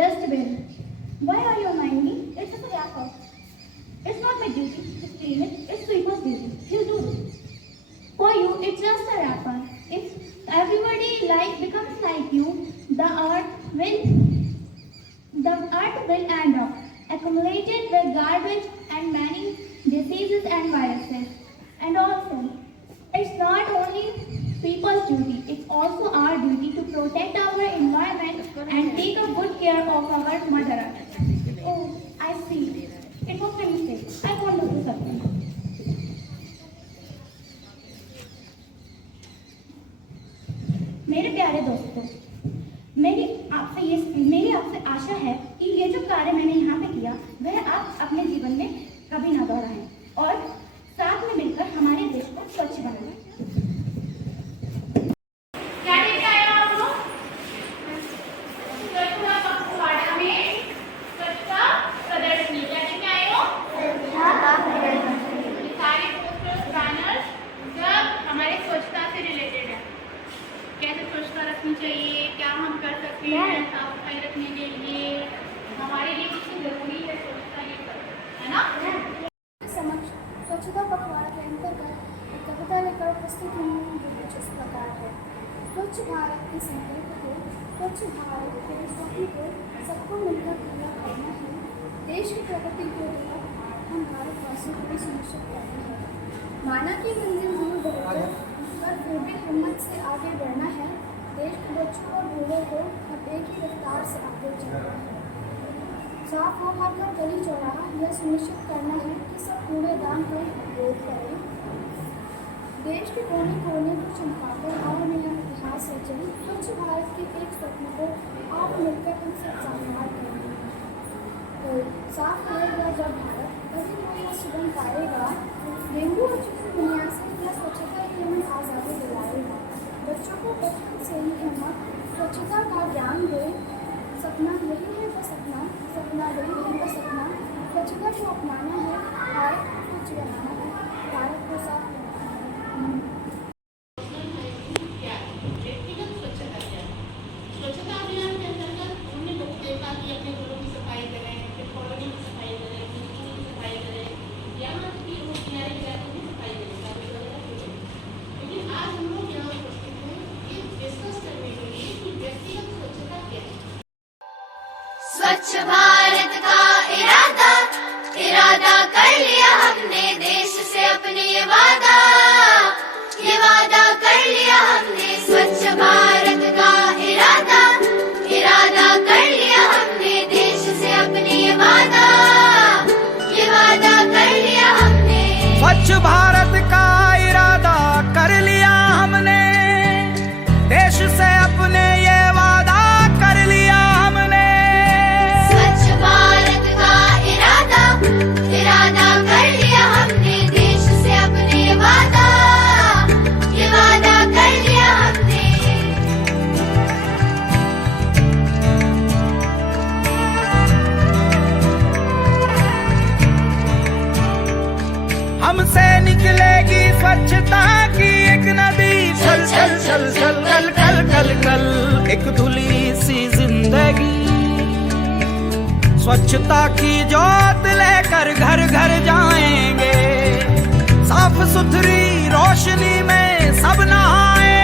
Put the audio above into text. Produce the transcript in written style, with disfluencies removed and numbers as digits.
Dustbin. Why are you minding me? It's just a wrapper. It's not my duty to clean it. It's sweeper's duty. He'll do it. For you, it's just a wrapper. If everybody becomes like you, the earth will end up accumulated with garbage and many diseases and viruses. And also, it's not only people's duty, it's also our duty to protect our environment and take a good care of our mother earth. Oh, I see. It was my mistake. I won't do something. मेरे प्यारे दोस्तों, मेरी आपसे आशा है कि ये जो कार्य मैंने यहाँ पे किया वह आप अपने जीवन में कभी ना दोहराएं और साथ में मिलकर हमारे देश को स्वच्छ बनाएं। क्या लेके आए हो आप लोग? स्वच्छता पखवाड़ा में स्वच्छता प्रदर्शनी क्या लेके आए हो? सारे पोस्टर्स बैनर्स सब हमारे स्वच्छता से रिलेटेड है। कैसे स्वच्छता रखनी चाहिए, क्या हम कर सकते हैं साफ सफाई रखने के लिए, हमारे लिए कितनी जरूरी है स्वच्छता, ये सब है ना। स्वच्छता पखवाड़ा के अंतर्गत एक कविता लेकर प्रस्तुत हुई हूँ जो कुछ इस प्रकार है। स्वच्छ भारत के संकल्प को, स्वच्छ भारत के स्वप्न को सबको मिलकर पूरा करना है। देश की प्रगति के लिए हम भारतवासियों को भी सुनिश्चित करना है। माना की मंजिल दूर बढ़कर पर फिर भी हिम्मत से आगे बढ़ना है। देश के बच्चों और बूढ़ों को अब एक ही रफ्तार से आगे चलना है। साफ हो हर घर गली चौराहा, यह सुनिश्चित करना है कि सब कूड़ेदान का उपयोग करें। देश के कोने कोने को चमकाकर और नया इतिहास रचें। स्वच्छ भारत के एक स्वप्न को आप मिलकर हम सब साकार करेंगे। तो साफ रहेगा जब भारत, तभी कोई सुगम पाएगा। डेंगू और चिकनगुनिया से यह स्वच्छता की हमें आज़ादी दिलाएगा। बच्चों को बचपन से ही हम स्वच्छता का ज्ञान दें। सपना यही है वो सपना, सपना यही है वो सपना। स्वच्छता को अपनाना है, भारत को स्वच्छ बनाना है, भारत को साफ बनाना है। व्यक्तिगत स्वच्छता क्या है? स्वच्छता अभियान के अंतर्गत हमने लोग देखा कि अपने घरों की सफाई करें, फिर कॉलोनी की सफाई करें, फिर स्कूल की सफाई करें, यहाँ तक कि वो किनारे इलाकों की सफाई करें, लेकिन आज हम लोग यहाँ उपस्थित हैं ये डिस्कस करने के लिए कि व्यक्तिगत स्वच्छता क्या है। स्वच्छ भारत का इरादा कर लिया हमने, देश से अपने ये वादा कर लिया हमने। स्वच्छ भारत का इरादा कर लिया हमने, देश से अपने ये वादा कर लिया हमने। स्वच्छ भारत का इरादा कर लिया हमने, देश से अपने ये वादा कर लिया हमने। स्वच्छ भारत का इरादा कर लिया हमने, देश से अपने ये वादा कर लिया हमने। हमसे निकलेगी स्वच्छता की एक नदी, चल चल चल चल कल कल कल कल एक धुली सी जिंदगी। स्वच्छता की जोत लेकर घर घर जाएंगे, साफ सुथरी रोशनी में सब नहाएंगे।